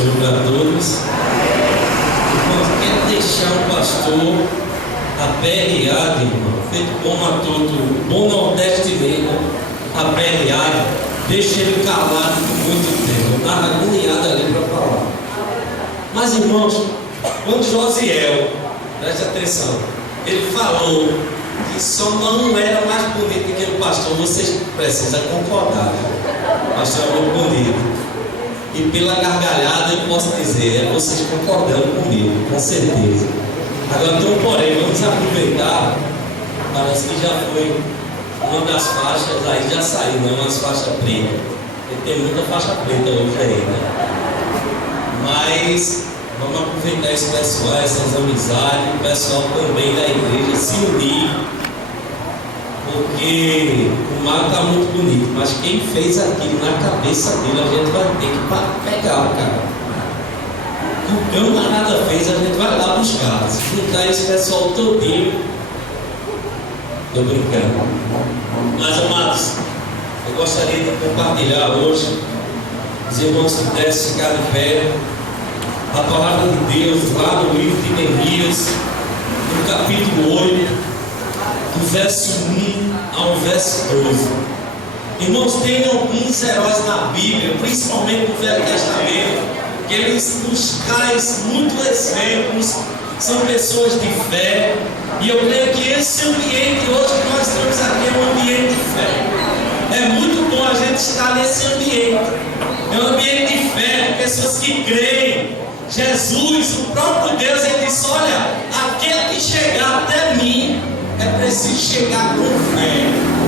Senhor para todos. Irmãos, quer deixar o pastor aperreado, irmão, feito bom matuto, bom nordestino, aperreado, deixa ele calado por muito tempo. Eu estava agoniado ali para falar. Mas, irmãos, quando Josiel, preste atenção, ele falou que só não era mais bonito do que o pastor, vocês precisam concordar. O pastor é muito bonito. E pela gargalhada eu posso dizer, é vocês concordando comigo, com certeza. Agora, então, porém, vamos aproveitar, parece que já foi uma das faixas, aí já saiu, não é umas faixas pretas. Porque tem muita faixa preta hoje aí, né? Mas vamos aproveitar esse pessoal, essas amizades, o pessoal também da igreja se unir. Porque o mar está muito bonito, mas quem fez aquilo na cabeça dele, a gente vai ter que pegar o cara. O que o camarada fez, a gente vai lá buscar. Se juntar esse pessoal todinho, estou brincando. Mas, amados, eu gostaria de compartilhar hoje, os irmãos que pudessem ficar de pé, a palavra de Deus lá no livro de Neemias, no capítulo 8. Do verso 1 ao verso 12. Irmãos, tem alguns heróis na Bíblia, principalmente no Velho Testamento, que eles nos trazem muitos exemplos, são pessoas de fé, e eu creio que esse ambiente hoje que nós estamos aqui é um ambiente de fé. É muito bom a gente estar nesse ambiente. É um ambiente de fé, de pessoas que creem. Jesus, o próprio Deus, ele disse: olha, aquele que chegar até mim, é preciso chegar com fé.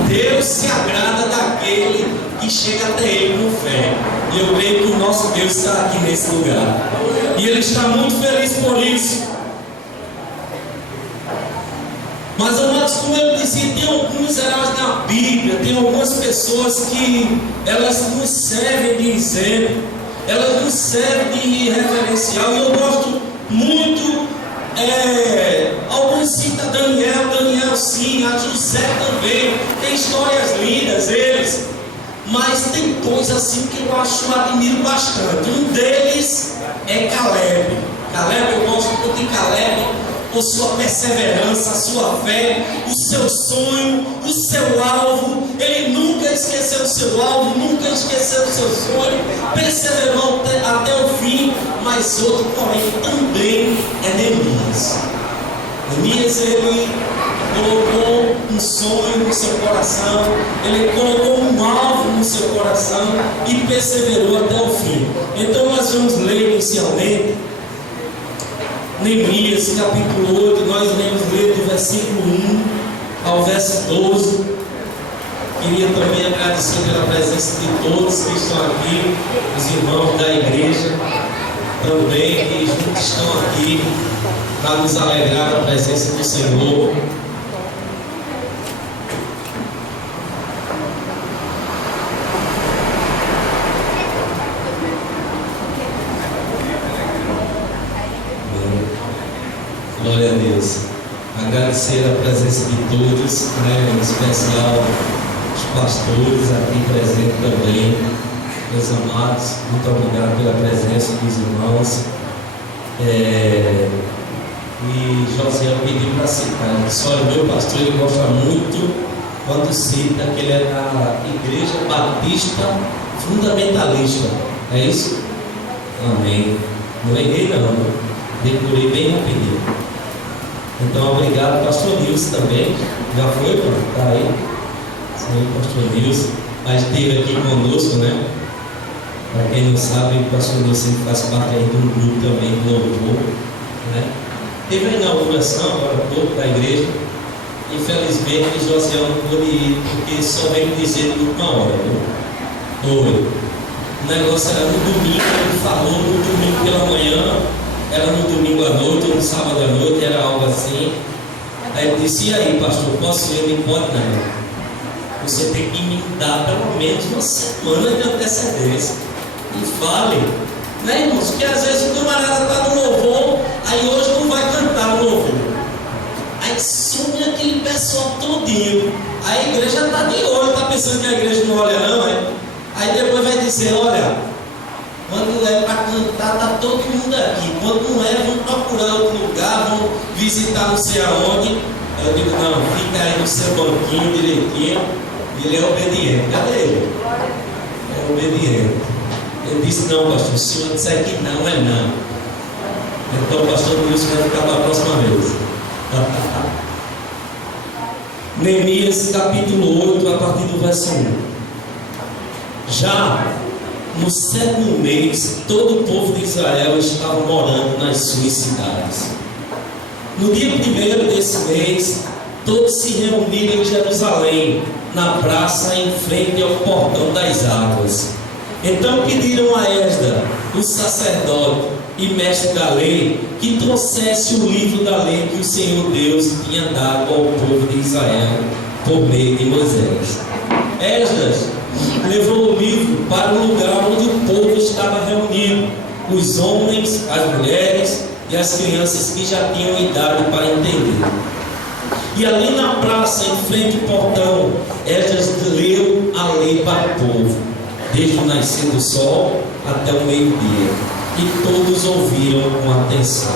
Deus se agrada daquele que chega até Ele com fé. E eu creio que o nosso Deus está aqui nesse lugar. E Ele está muito feliz por isso. Mas, amados, como eu dizia, tem alguns heróis na Bíblia, tem algumas pessoas que elas nos servem de exemplo, elas nos servem de referencial. E eu gosto muito. Alguns citam Daniel sim, a José também, tem histórias lindas eles, mas tem dois assim que eu admiro bastante. Um deles é Caleb. Eu gosto muito de Caleb, por sua perseverança, a sua fé, o seu sonho, o seu alvo. Ele nunca esqueceu o seu alvo, nunca esqueceu o seu sonho, perseverou até o fim. Mas outro, porém, também é Neemias. Neemias, ele colocou um sonho no seu coração, ele colocou um alvo no seu coração e perseverou até o fim. Então nós vamos ler inicialmente Neemias capítulo 8, nós vamos ler do versículo 1 ao verso 12. Queria também agradecer pela presença de todos que estão aqui, os irmãos da igreja também, que juntos estão aqui para nos alegrar da presença do Senhor. Glória a Deus. Agradecer a presença de todos, em especial os pastores aqui presentes também, meus amados. Muito obrigado pela presença dos irmãos. E José pediu para citar. Ele disse: olha, meu pastor, ele gosta muito quando cita que ele é da Igreja Batista Fundamentalista. É isso? Amém. Não errei não, decorei bem rapidinho. Então, obrigado, pastor Nilson também. Já foi, mano? Está aí? Sim, pastor Nilson. Mas esteve aqui conosco, né? Para quem não sabe, o pastor Nilson faz parte aí de um grupo também do louvor, né? Teve a inauguração agora há pouco da igreja. Infelizmente, José não pôde ir, porque só veio dizer de última hora, viu? Oi. O negócio era no domingo, ele falou no domingo pela manhã. Era no domingo à noite, ou no sábado à noite, era algo assim. Aí ele disse: e aí, pastor, posso ir? Ele pode não. Você tem que me dar pelo menos uma semana de antecedência. E fale, né, irmãos? Porque às vezes o camarada está no louvor, aí hoje não vai cantar o louvor. Aí some aquele pessoal todinho. Aí a igreja está de olho, está pensando que a igreja não olha, não, é? Aí depois vai dizer: olha, quando é para cantar tá todo mundo aqui. Quando não é, vamos procurar outro lugar, vamos visitar não sei aonde. Eu digo, não, fica aí no seu banquinho direitinho. E ele é obediente. Cadê ele? É obediente. Ele disse, não, pastor, se o senhor disser que não, é não. Então o pastor Wilson vai ficar para a próxima vez. Neemias capítulo 8, a partir do verso 1. Já no 7º mês, todo o povo de Israel estava morando nas suas cidades. No dia 1º desse mês, todos se reuniram em Jerusalém, na praça em frente ao portão das águas. Então pediram a Esdras, o sacerdote e mestre da lei, que trouxesse o livro da lei que o Senhor Deus tinha dado ao povo de Israel por meio de Moisés. Esdras levou o livro para o lugar onde o povo estava reunido, os homens, as mulheres e as crianças que já tinham idade para entender. E ali na praça, em frente ao portão, Esdras leu a lei para o povo, desde o nascer do sol até o meio-dia. E todos ouviram com atenção.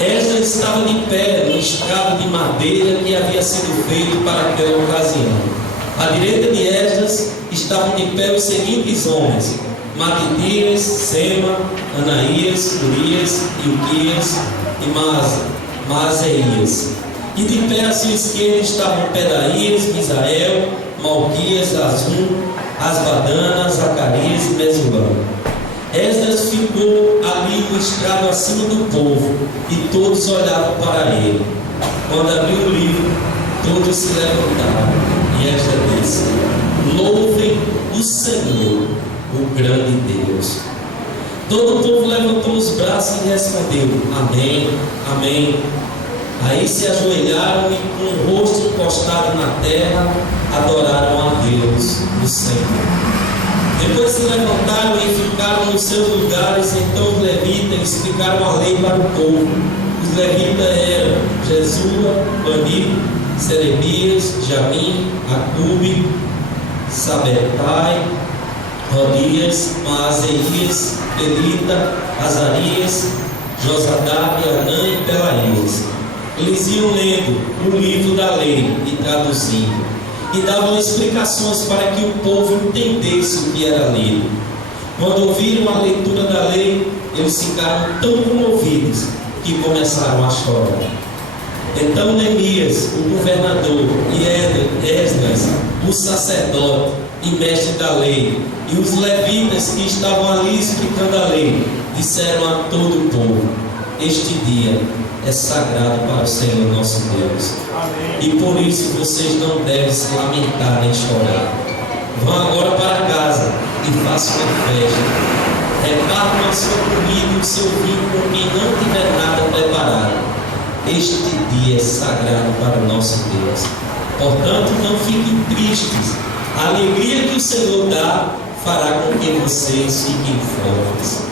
Esdras estava de pé no estrado de madeira que havia sido feito para aquela ocasião. À direita de Esdras estavam de pé os seguintes homens: Matitias, Sema, Anaías, Urias, Ilquias e Maaseias. E de pé à sua esquerda estavam Pedaías, Misael, Malquias, Azum, Asbadana, Zacarias e Mesulão. Esdras ficou ali no estrado acima do povo, e todos olhavam para ele. Quando abriu o livro, todos se levantaram, e Esdras disse: Louvem o Senhor, o grande Deus. Todo o povo levantou os braços e respondeu: Amém, Amém. Aí se ajoelharam e, com o rosto encostado na terra, adoraram a Deus, o Senhor. Depois se levantaram e ficaram nos seus lugares. Então os levitas explicaram a lei para o povo. Os levitas eram Jesua, Bani, Serebias, Jamim, Acube, Sabetai, Rodias, Maaseias, Elita, Azarias, Josadab, Anã e Pelaías. Eles iam lendo o livro da lei e traduzindo, e davam explicações para que o povo entendesse o que era lido. Quando ouviram a leitura da lei, eles ficaram tão comovidos que começaram a chorar. Então Neemias, o governador, e Esdras, o sacerdote e mestre da lei, e os levitas que estavam ali explicando a lei, disseram a todo o povo: Este dia é sagrado para o Senhor nosso Deus. Amém. E por isso vocês não devem se lamentar nem chorar. Vão agora para casa e façam uma festa. Repartam a sua comida e o seu vinho com quem não tiver nada preparado. Este dia é sagrado para o nosso Deus. Portanto, não fiquem tristes. A alegria que o Senhor dá fará com que vocês fiquem fortes.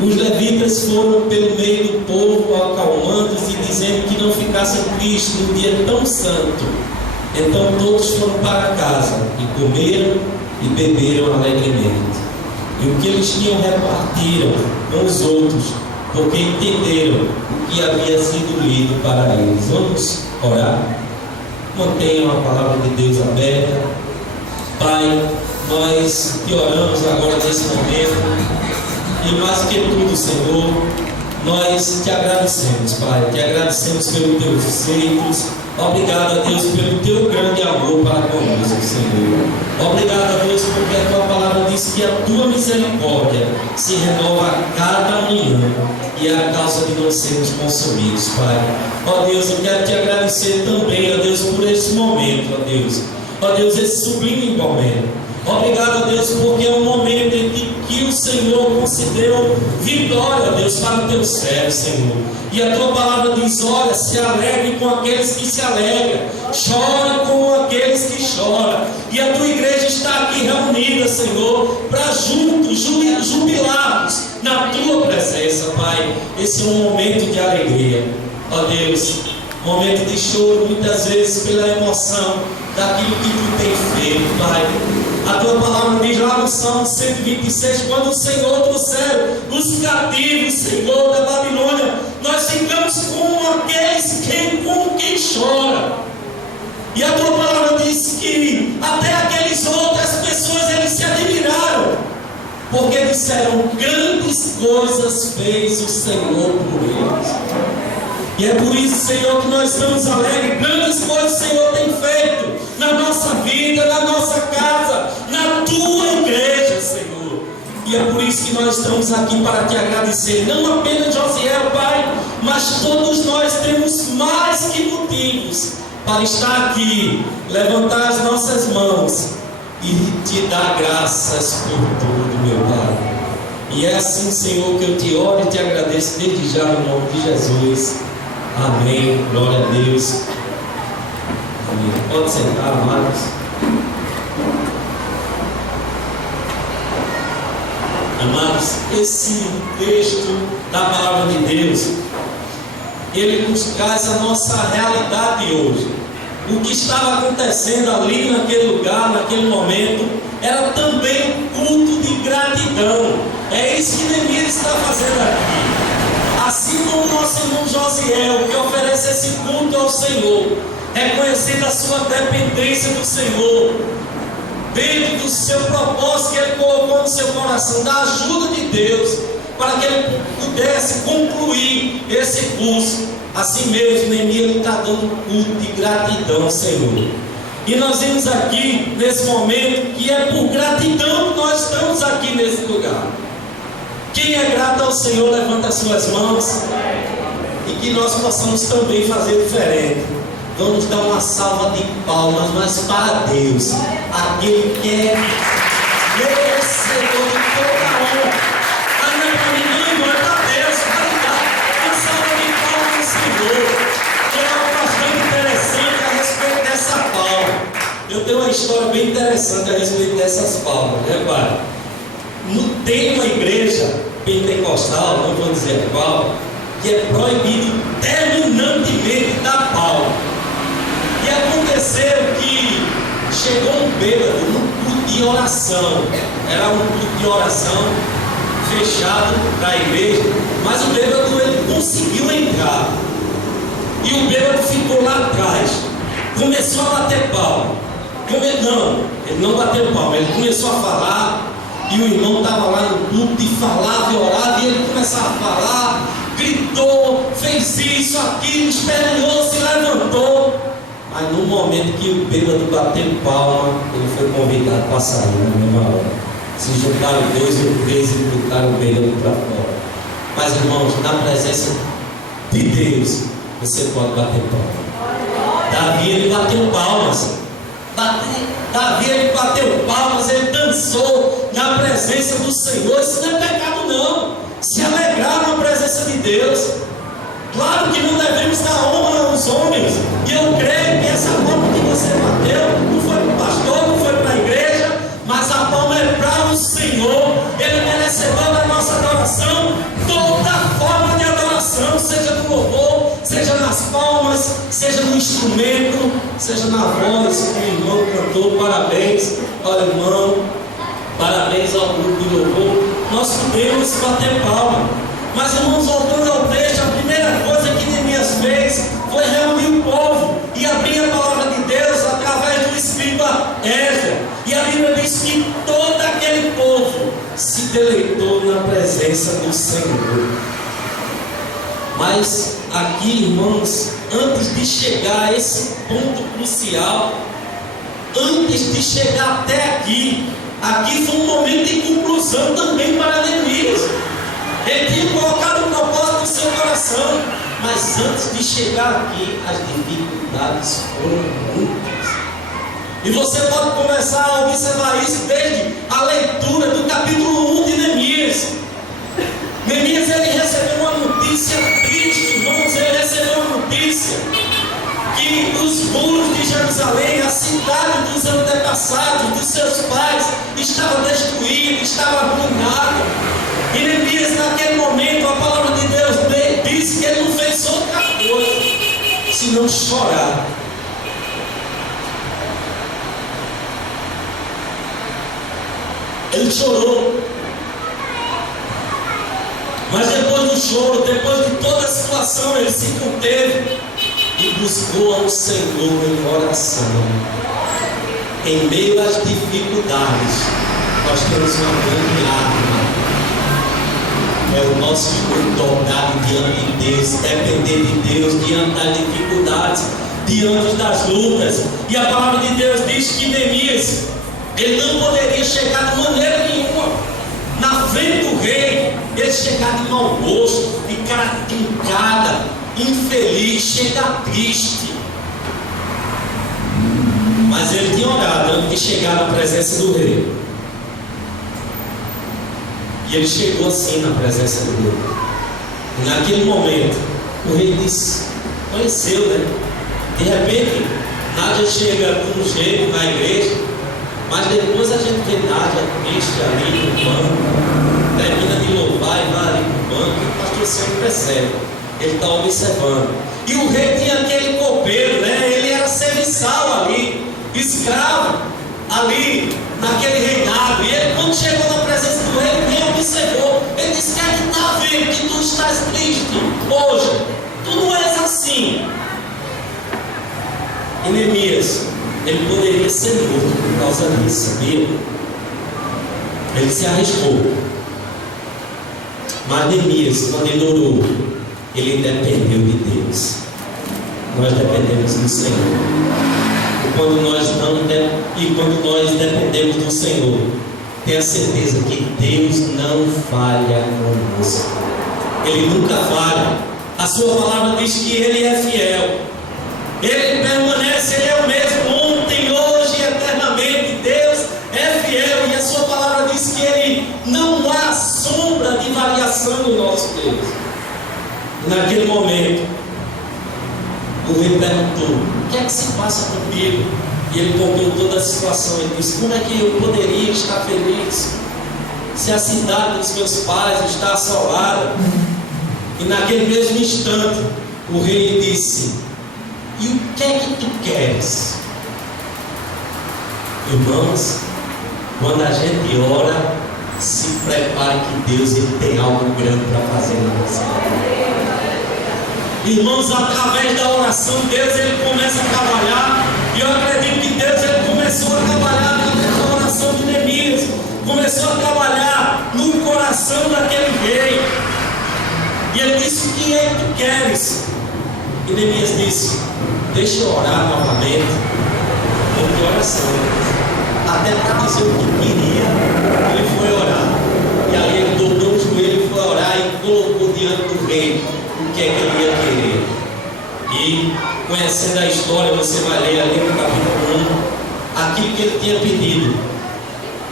Os levitas foram pelo meio do povo, acalmando-os e dizendo que não ficassem tristes num dia tão santo. Então todos foram para casa e comeram e beberam alegremente. E o que eles tinham repartiram com os outros, porque entenderam o que havia sido lido para eles. Vamos orar? Mantenham a palavra de Deus aberta. Pai, nós te oramos agora nesse momento. E mais que tudo, Senhor, nós te agradecemos, Pai. Te agradecemos pelos teus feitos. Obrigado a Deus pelo teu grande amor para conosco, Senhor. Obrigado a Deus porque a tua palavra diz que a tua misericórdia se renova a cada manhã e é a causa de não sermos consumidos, Pai. Ó Deus, eu quero te agradecer também, ó Deus, por esse momento, ó Deus. Ó Deus, esse sublime momento. Obrigado a Deus, porque é um momento em que o Senhor considerou vitória, Deus, para o teu servo, Senhor. E a tua palavra diz: olha, se alegre com aqueles que se alegram, chora com aqueles que choram. E a tua igreja está aqui reunida, Senhor, para juntos jubilarmos na tua presença, Pai. Esse é um momento de alegria, ó Deus, momento de choro, muitas vezes pela emoção daquilo que tu tem feito, Pai. A tua palavra diz lá no Salmo 126, quando o Senhor trouxer os cativos, Senhor, da Babilônia, nós ficamos com aqueles com quem chora. E a tua palavra diz que até aqueles outras pessoas eles se admiraram, porque disseram: grandes coisas fez o Senhor por eles. E é por isso, Senhor, que nós estamos alegres. Grandes coisas o Senhor tem feito na nossa vida, na nossa casa, na tua igreja, Senhor. E é por isso que nós estamos aqui para te agradecer. Não apenas Josiel, Pai, mas todos nós temos mais que motivos para estar aqui, levantar as nossas mãos e te dar graças por tudo, meu Pai. E é assim, Senhor, que eu te oro e te agradeço desde já, no nome de Jesus. Amém. Glória a Deus. Amém. Pode sentar, amados. Amados, esse texto da palavra de Deus, ele nos traz a nossa realidade hoje. O que estava acontecendo ali naquele lugar, naquele momento, era também um culto de gratidão. É isso que Neemias está fazendo aqui. Assim como nosso irmão Josiel, que oferece esse culto ao Senhor, reconhecendo a sua dependência do Senhor, dentro do seu propósito que ele colocou no seu coração, da ajuda de Deus, para que ele pudesse concluir esse curso. Assim mesmo, Neemias está dando culto de gratidão ao Senhor. E nós vimos aqui, nesse momento, que é por gratidão que nós estamos aqui nesse lugar. Quem é grato ao Senhor, levanta as suas mãos. E que nós possamos também fazer diferente. Vamos dar uma salva de palmas, mas para Deus, aquele que é merecedor de toda a honra. Mas não é para mim, não é para Deus. Vai dar uma salva de palmas ao Senhor. Tem algo bastante interessante a respeito dessa palma. Eu tenho uma história bem interessante a respeito dessas palmas, né, Pai? Tem uma igreja pentecostal, não vou dizer qual, que é proibido terminantemente dar palma. E aconteceu que chegou um bêbado num culto de oração. Era um culto de oração fechado da igreja, mas o bêbado ele conseguiu entrar. E o bêbado ficou lá atrás. Começou a bater palma. Não, ele não bateu palma, ele começou a falar. E o irmão estava lá no culto e falava e orava, e ele começava a falar, gritou, fez isso, aquilo, esperneou, se levantou. Mas no momento que o bêbado bateu palma, ele foi convidado para sair na mesma hora. Se juntaram 2 ou 3 e botaram o bêbado para fora. Mas, irmãos, na presença de Deus, você pode bater palma. Davi, ele bateu palmas. Davi, ele bateu palmas, ele dançou na presença do Senhor. Isso não é pecado, não. Se alegrar na presença de Deus. Claro que não devemos dar honra aos homens. E eu creio que essa palma que você bateu não foi para o pastor, não foi para a igreja, mas a palma é para o Senhor. Ele é merecedor da nossa adoração. Toda forma de adoração, seja no louvor, seja nas palmas, seja no instrumento, seja na voz que o irmão cantou. Parabéns ao irmão, parabéns ao grupo de louvor. Nós podemos bater palma. Mas, irmãos, voltando ao texto, a primeira coisa que Neemias fez foi reunir o povo e abrir a palavra de Deus através do escriba Esdras. E a Bíblia diz que todo aquele povo se deleitou na presença do Senhor. Mas aqui, irmãos, antes de chegar a esse ponto crucial, antes de chegar até aqui foi um momento de conclusão também para Neemias. Ele tinha colocado o propósito no seu coração, mas antes de chegar aqui, as dificuldades foram muitas. E você pode começar a observar isso desde a leitura do capítulo 1 de Neemias. Neemias, ele recebeu uma notícia triste, irmãos. Ele recebeu uma notícia que os muros de Jerusalém, a cidade dos antepassados, dos seus pais, estava destruída, estava arruinada. E Neemias, naquele momento, a palavra de Deus diz que ele não fez outra coisa senão chorar. Ele chorou. Mas depois do choro, depois de toda a situação, ele se conteve e buscou ao Senhor em oração. Em meio às dificuldades, nós temos uma grande arma. É o nosso joelho dobrado diante de Deus, depender de Deus diante das dificuldades, diante das lutas. E a palavra de Deus diz que Neemias, ele não poderia chegar de maneira nenhuma na frente do rei, ele chegar de mau gosto, de cara trincada, infeliz, chega triste. Mas ele tinha orado antes de chegar na presença do rei. E ele chegou assim na presença do rei. E naquele momento, o rei disse, conheceu, né? De repente, Nádia chega com um jeito na igreja, mas depois a gente vê Nádia triste ali no banco, termina de louvar e vai ali no banco, e o pastor sempre percebe, ele está observando. E o rei tinha aquele copeiro, né? Ele era serviçal ali, escravo ali naquele reinado. E ele, quando chegou na presença do rei, ele observou. Ele disse: quem é que está vendo que tu estás triste hoje? Tu não és assim. E Neemias, ele poderia ser morto por causa disso, sabia? Ele se arriscou. Mas Neemias, quando ele orou, ele dependeu de Deus. Nós dependemos do Senhor. E quando nós dependemos do Senhor, tenha certeza que Deus não falha conosco. Ele nunca falha. A sua palavra diz que Ele é fiel. Ele permanece, Ele é o mesmo ontem, hoje e eternamente. Deus é fiel. E a sua palavra diz que Ele não há sombra de variação no nosso Deus. Naquele momento, o rei perguntou: o que é que se passa comigo? E ele contou toda a situação. Ele disse: como é que eu poderia estar feliz se a cidade dos meus pais está assolada? E naquele mesmo instante, o rei disse: e o que é que tu queres? Irmãos, quando a gente ora, se prepare que Deus ele tem algo grande para fazer na nossa vida. Irmãos, através da oração, Deus ele começa a trabalhar. E eu acredito que Deus ele começou a trabalhar através da oração de Neemias. Começou a trabalhar no coração daquele rei. E ele disse: o que é que tu queres? E Neemias disse: deixa eu orar novamente. Porque oração, até para dizer o que queria, ele foi orar. E ali ele dobrou o joelho, foi orar e colocou diante do rei o que é que ele ia querer. E conhecendo a história, você vai ler ali no capítulo 1, aquilo que ele tinha pedido.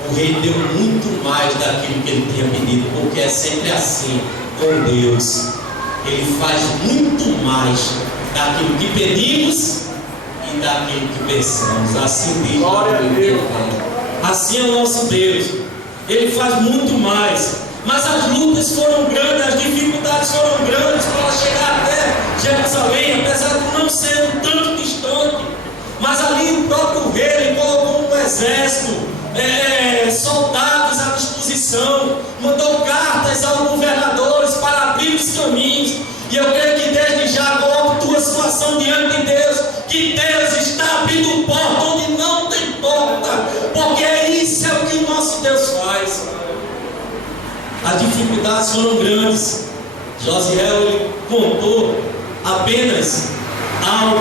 O rei deu muito mais daquilo que ele tinha pedido, porque é sempre assim com Deus. Ele faz muito mais daquilo que pedimos e daquilo que pensamos. Assim diz glória a Deus. Assim é o nosso Deus. Ele faz muito mais. Mas as lutas foram grandes, as dificuldades foram grandes para chegar até Jerusalém, apesar de não ser tanto distante. Mas ali o próprio rei ele colocou um exército, soldados à disposição, mandou cartas aos governadores para abrir os caminhos. E eu creio que desde já coloco tua situação diante de Deus, que Deus está abrindo porta onde não tem porta, porque isso é o que o nosso Deus faz. As dificuldades foram grandes. Josiel ele contou apenas algo,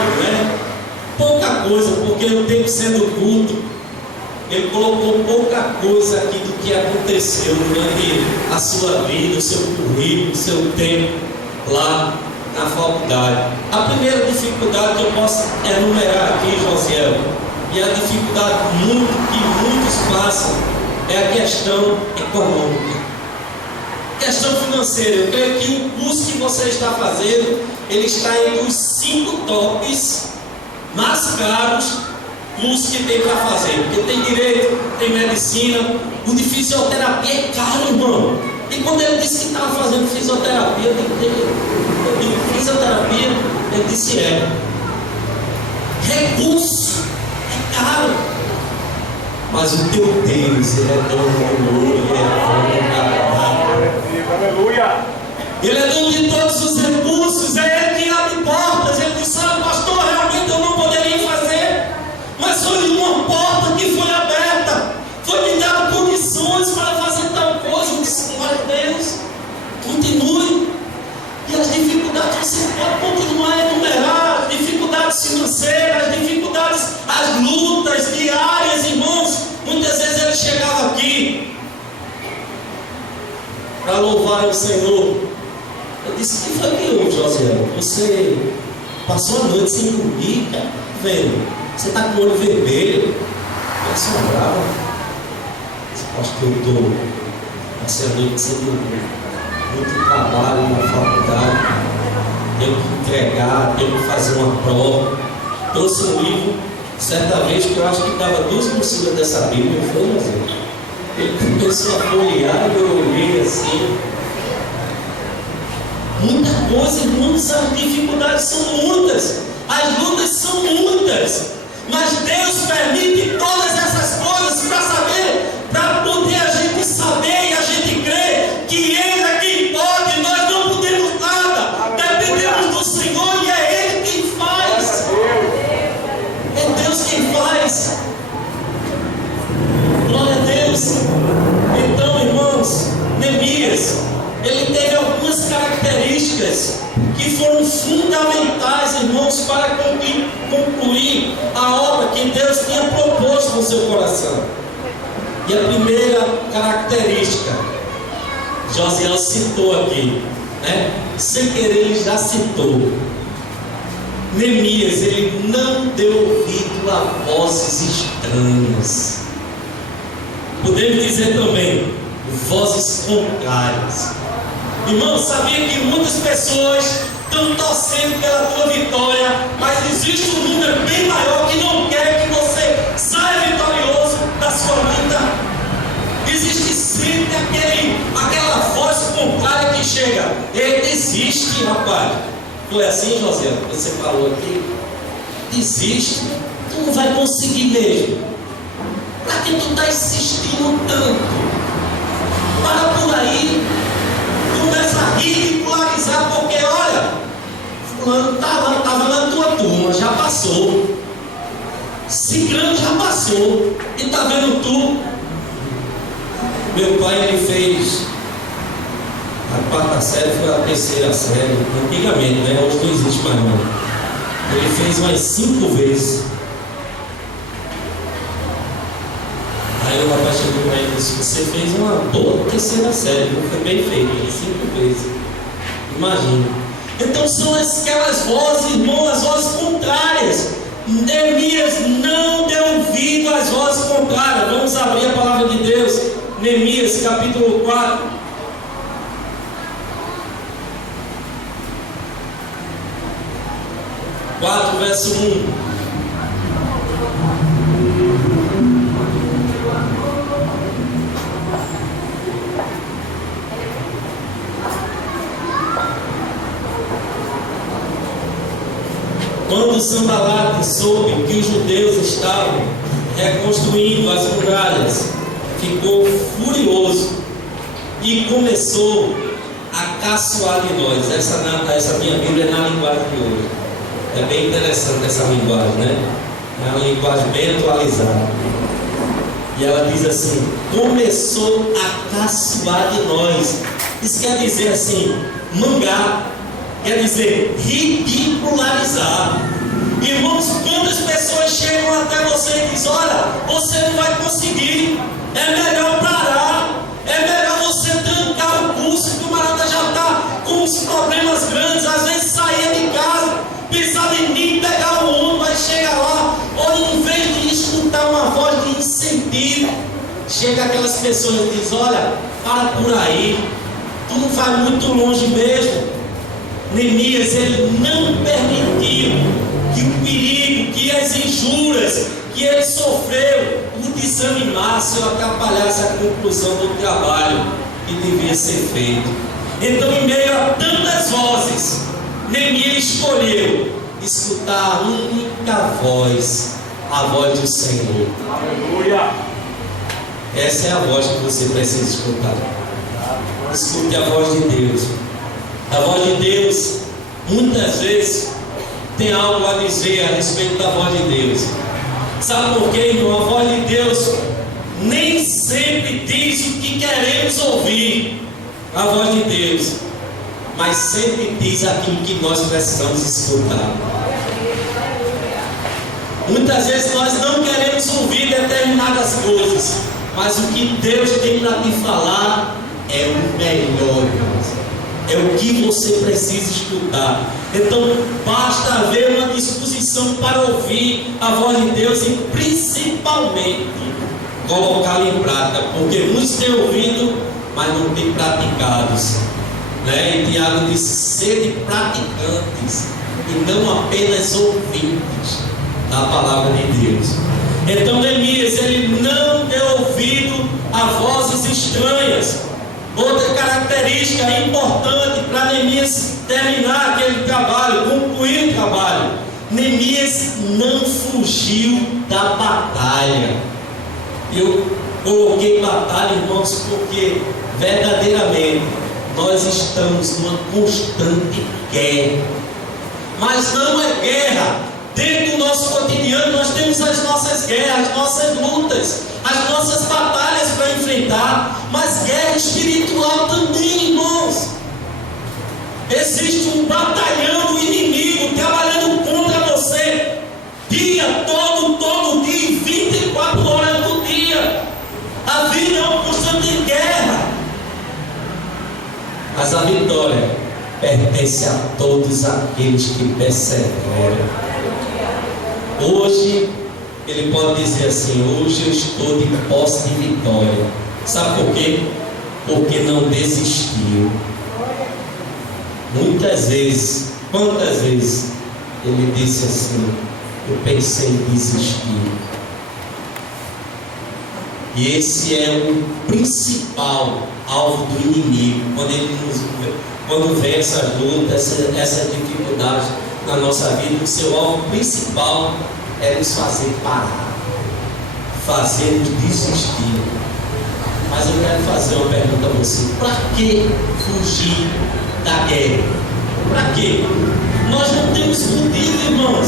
pouca coisa, porque o tempo sendo curto, ele colocou pouca coisa aqui do que aconteceu durante a sua vida, o seu currículo, o seu tempo lá na faculdade. A primeira dificuldade que eu posso enumerar aqui, Josiel, e a dificuldade que muitos passam, é a questão econômica. Questão financeira. Eu creio que o curso que você está fazendo, ele está entre os 5 tops mais caros cursos que tem para fazer. Porque tem direito, tem medicina, o de fisioterapia é caro, irmão. E quando ele disse que estava fazendo fisioterapia, eu digo, fisioterapia? Ele disse: recurso, é caro. Mas o teu Deus, Ele é dono do ouro, Ele é dono da Aleluia. Ele é dono de todos os recursos, é Ele que abre portas. Ele disse: sabe, pastor, realmente eu não poderia fazer, mas foi uma porta que foi aberta, foi me dado condições para fazer tal coisa. Eu disse: glória a Deus, continue. E as dificuldades você pode continuar a enumerar, as dificuldades financeiras, as dificuldades, as lutas diárias, irmãos. Muitas vezes ele chegava aqui para louvar o Senhor. Eu disse: o que foi que houve, José? Você passou a noite sem dormir, cara? Vendo? Você está com o olho vermelho? Eu assombrava. Esse pastor, eu estou passei a noite sem dormir. Muito trabalho na faculdade, tenho que entregar, tenho que fazer uma prova. Trouxe um livro, certa vez, que eu acho que estava 2 grossuras dessa Bíblia, foi, José? Ele começou a folhear e eu olhei assim. Muita coisa, irmãos, as dificuldades são muitas, as lutas são muitas, mas Deus permite todas essas coisas para saber, para poder a gente saber e a gente crer que Ele é quem pode, nós não podemos nada, dependemos do Senhor e é Ele quem faz, é Deus quem faz. Glória a Deus. Então, irmãos, Neemias, ele teve algumas características que foram fundamentais, irmãos, para concluir a obra que Deus tinha proposto no seu coração. E a primeira característica, Josiel citou aqui, né? Sem querer ele já citou. Neemias, ele não deu ouvido a vozes estranhas. Podemos dizer também, vozes contrárias. Irmão, sabia que muitas pessoas estão torcendo pela tua vitória, mas existe um número bem maior que não quer que você saia vitorioso da sua luta. Existe sempre aquela voz contrária que chega: ei, desiste, rapaz. Foi assim, José, que você falou aqui? Desiste, tu não vai conseguir mesmo. Para que tu está insistindo tanto? Para por aí. Começa a ridicularizar, porque olha, fulano estava na tua turma, já passou. Ciclano já passou. E está vendo tu? Meu pai, ele fez a 4ª série, foi a 3ª série, antigamente, né? Hoje não existe mais não. Ele fez umas 5 vezes. Aí o rapaz chegou para ele e disse: você fez uma boa 3ª série, não foi bem feito, 5 vezes. Imagina. Então são aquelas vozes, irmão, as vozes contrárias. Neemias não deu ouvido às vozes contrárias. Vamos abrir a palavra de Deus. Neemias capítulo 4. Verso 1. Quando Sanbalate soube que os judeus estavam reconstruindo as muralhas, ficou furioso e começou a caçoar de nós. Essa minha Bíblia é na linguagem de hoje. É bem interessante essa linguagem, né? É uma linguagem bem atualizada. E ela diz assim: começou a caçoar de nós. Isso quer dizer assim, mangar. Quer dizer, ridicularizar. Irmãos, quantas pessoas chegam até você e dizem: olha, você não vai conseguir, é melhor parar, é melhor você trancar o curso, que o camarada já está com os problemas grandes, às vezes saía de casa, pensava em mim, pegar o ônibus, vai chegar lá, ou em vez de escutar uma voz de incentivo, chega aquelas pessoas e diz: olha, para por aí, tu não vai muito longe mesmo. Neemias, ele não permitiu que o perigo, que as injúrias que ele sofreu o desanimasse ou atrapalhasse a conclusão do trabalho que devia ser feito. Então, em meio a tantas vozes, Neemias escolheu escutar a única voz, a voz do Senhor. Aleluia! Essa é a voz que você precisa escutar. Escute a voz de Deus. A voz de Deus, muitas vezes, tem algo a dizer a respeito da voz de Deus. Sabe por quê, irmão? A voz de Deus nem sempre diz o que queremos ouvir. A voz de Deus, mas sempre diz aquilo que nós precisamos escutar. Muitas vezes nós não queremos ouvir determinadas coisas, mas o que Deus tem para te falar é o melhor, é o que você precisa escutar. Então basta haver uma disposição para ouvir a voz de Deus e principalmente colocá-la em prática, porque muitos têm ouvido, mas não têm praticados, né? E Tiago disse: sede praticantes e não apenas ouvintes da palavra de Deus. Então Neemias, ele não deu ouvido a vozes estranhas. Outra característica importante para Neemias terminar aquele trabalho, concluir o trabalho: Neemias não fugiu da batalha. Eu coloquei batalha, irmãos, porque verdadeiramente nós estamos numa constante guerra. Mas não é guerra. Dentro do nosso cotidiano nós temos as nossas guerras, as nossas lutas, as nossas batalhas para enfrentar, mas guerra espiritual também, irmãos. Existe um batalhão do inimigo trabalhando contra você, dia todo dia, 24 horas do dia. A vida é uma constante guerra, mas a vitória pertence a todos aqueles que perseveram. Hoje, ele pode dizer assim: hoje eu estou de posse de vitória. Sabe por quê? Porque não desistiu. Muitas vezes, quantas vezes ele disse assim: eu pensei em desistir. E esse é o principal alvo do inimigo quando vem essas lutas, essas dificuldades na nossa vida. O seu alvo principal é nos fazer parar, fazer nos desistir. Mas eu quero fazer uma pergunta a você: para que fugir da guerra? Para quê? Nós não temos motivo, irmãos.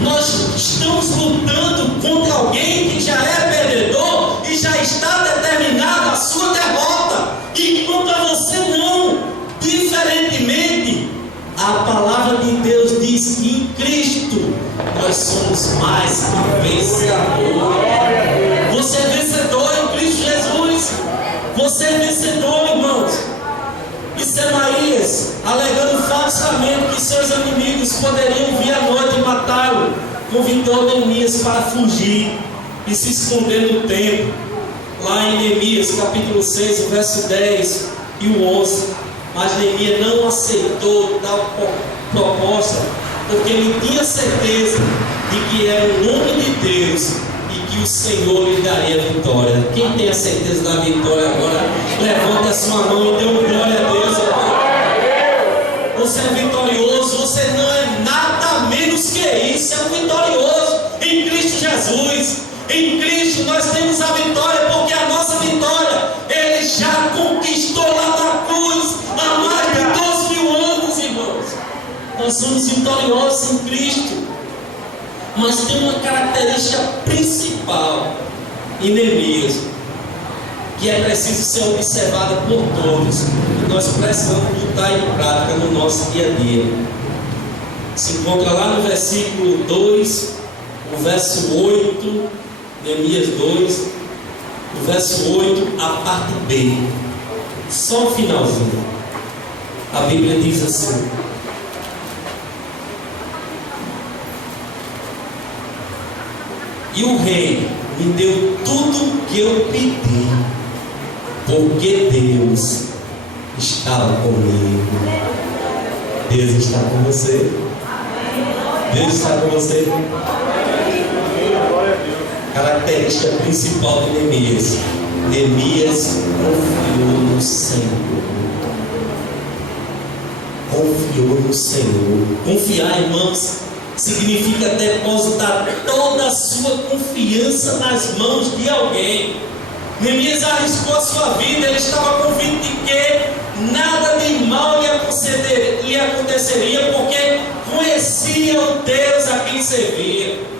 Nós estamos lutando contra alguém que já é perdedor e já está determinado a sua derrota, enquanto a você não. Diferentemente, a palavra de Deus diz que em Cristo nós somos mais que vencedores. Você é vencedor em Cristo Jesus. Você é vencedor, irmãos. E Semaías, alegando falsamente que seus inimigos poderiam vir à noite e matá-lo, convidou Neemias para fugir e se esconder no templo. Lá em Neemias capítulo 6, o verso 10 e o 11. Mas Neemias não aceitou tal proposta, porque ele tinha certeza de que era o nome de Deus e que o Senhor lhe daria a vitória. Quem tem a certeza da vitória agora, levante a sua mão e dê uma glória a Deus. Você é vitorioso, você não é nada menos que isso, é um vitorioso em Cristo Jesus. Em Cristo nós temos a vitória, porque a nossa vitória Ele já conquistou lá na cruz há mais de 12.000 anos, irmãos. Nós somos vitoriosos em Cristo. Mas tem uma característica principal em Neemias, que é preciso ser observada por todos, e nós precisamos botar em prática no nosso dia a dia. Se encontra lá no versículo 2, o verso 8, Neemias 2, o verso 8, a parte B, só o finalzinho. A Bíblia diz assim: e o rei me deu tudo o que eu pedi, porque Deus estava comigo. Deus está com você. Deus está com você. Característica principal de Neemias: Neemias confiou no Senhor. Confiou no Senhor. Confiar, irmãos, significa depositar toda a sua confiança nas mãos de alguém. Neemias arriscou a sua vida, ele estava convicto de que nada de mal lhe aconteceria, porque conhecia o Deus a quem servia.